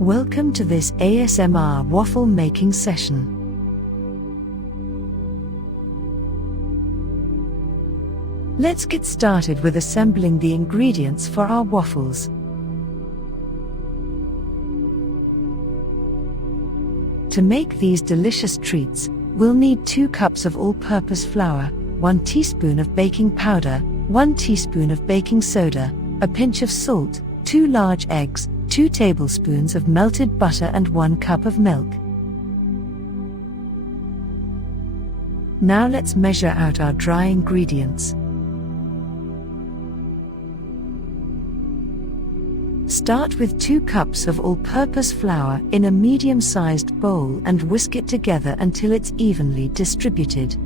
Welcome to this ASMR waffle making session. Let's get started with assembling the ingredients for our waffles. To make these delicious treats, we'll need 2 cups of all-purpose flour, 1 teaspoon of baking powder, 1 teaspoon of baking soda, a pinch of salt, 2 large eggs, 2 tablespoons of melted butter and 1 cup of milk. Now let's measure out our dry ingredients. Start with 2 cups of all-purpose flour in a medium-sized bowl and whisk it together until it's evenly distributed.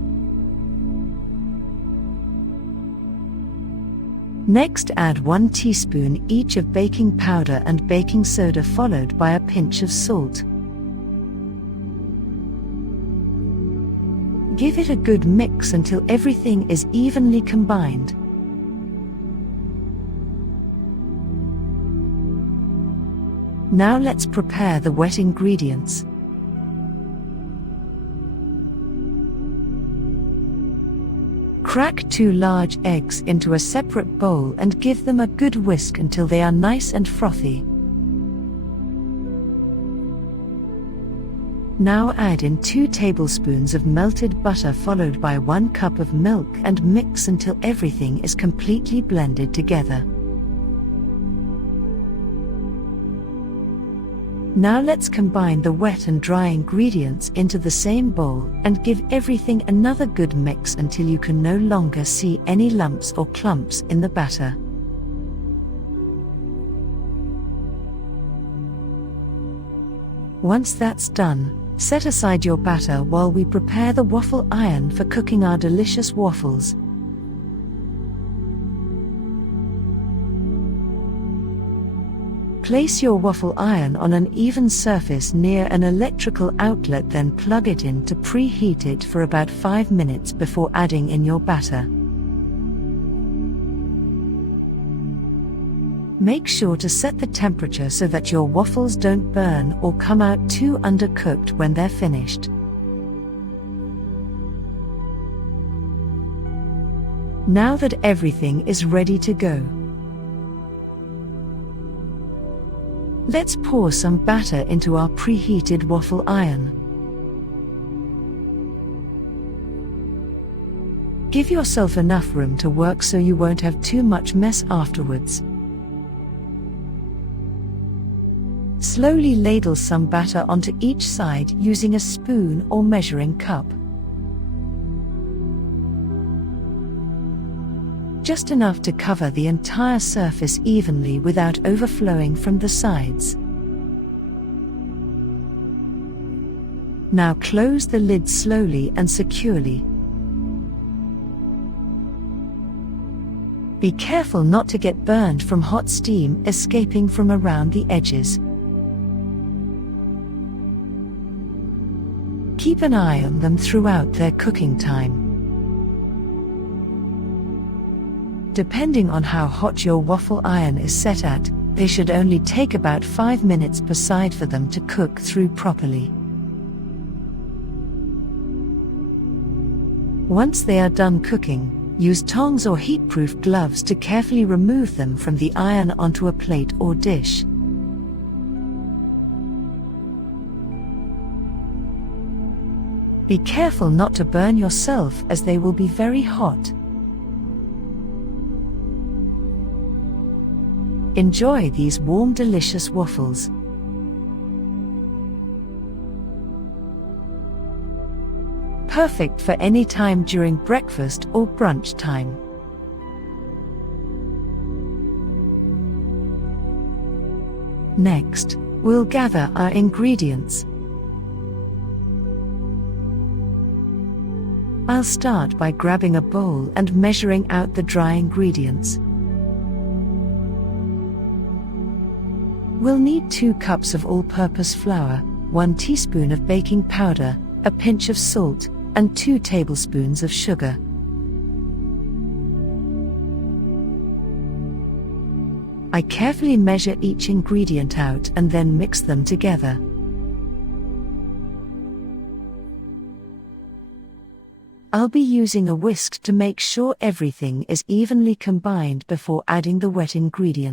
Next, add 1 teaspoon each of baking powder and baking soda, followed by a pinch of salt. Give it a good mix until everything is evenly combined. Now let's prepare the wet ingredients. Crack 2 large eggs into a separate bowl and give them a good whisk until they are nice and frothy. Now add in 2 tablespoons of melted butter followed by 1 cup of milk and mix until everything is completely blended together. Now let's combine the wet and dry ingredients into the same bowl and give everything another good mix until you can no longer see any lumps or clumps in the batter. Once that's done, set aside your batter while we prepare the waffle iron for cooking our delicious waffles. Place your waffle iron on an even surface near an electrical outlet, then plug it in to preheat it for about 5 minutes before adding in your batter. Make sure to set the temperature so that your waffles don't burn or come out too undercooked when they're finished. Now that everything is ready to go, let's pour some batter into our preheated waffle iron. Give yourself enough room to work so you won't have too much mess afterwards. Slowly ladle some batter onto each side using a spoon or measuring cup. Just enough to cover the entire surface evenly without overflowing from the sides. Now close the lid slowly and securely. Be careful not to get burned from hot steam escaping from around the edges. Keep an eye on them throughout their cooking time. Depending on how hot your waffle iron is set at, they should only take about 5 minutes per side for them to cook through properly. Once they are done cooking, use tongs or heat-proof gloves to carefully remove them from the iron onto a plate or dish. Be careful not to burn yourself as they will be very hot. Enjoy these warm, delicious waffles. Perfect for any time during breakfast or brunch time. Next, we'll gather our ingredients. I'll start by grabbing a bowl and measuring out the dry ingredients. We'll need 2 cups of all-purpose flour, 1 teaspoon of baking powder, a pinch of salt, and 2 tablespoons of sugar. I carefully measure each ingredient out and then mix them together. I'll be using a whisk to make sure everything is evenly combined before adding the wet ingredient.